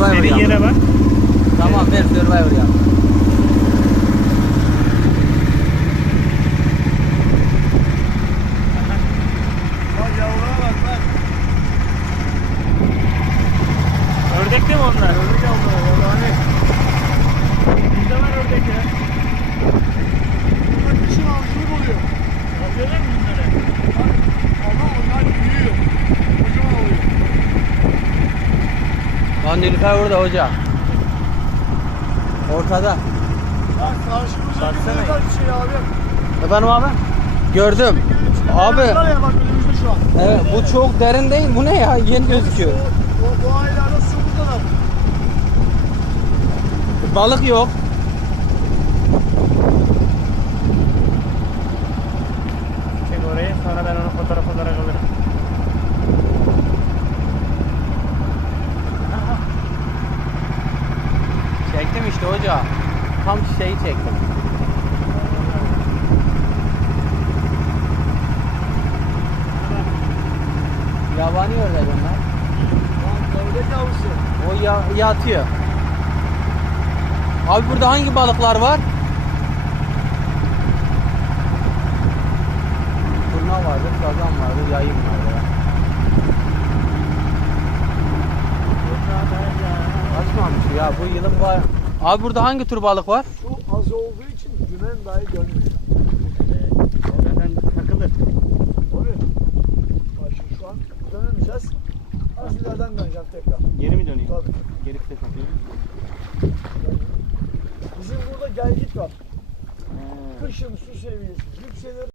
Survivor Senin yere yap. bak. Tamam ver Survivor yap. Ördek de mi onlar? Ördek onlar. Ördek. Bizde var ördek. Nilüfer burada hoca. Ortada. Bak karşımıza ne kadar bir şey abi. Efendim abi? Gördüm. Abi. Ya bak önümüzde şu an. Evet bu çok derin değil. Bu ne ya? Yeni gözüküyor. O, o, bu aylarda su bu kadar. Balık yok. Çektim işte hoca. Tam şeyi çektim. Yabani ördek onlar. Ördek yavrusu. O ya, yatıyor. Abi burada hangi balıklar var? Turna vardır, sazan vardır, yayın vardır. kalmış ya bu yılın var. Abi burada hangi tür balık var? Şu az olduğu için dümen dahi görmüyor. Takılır. Tabii. Bak şu an dönemeyeceğiz. Az ileriden döneceğim tekrar. Geri mi döneyim? Tabii. Geri vites atayım. Bizim burada gel git var. Kışın su seviyesi yükselir.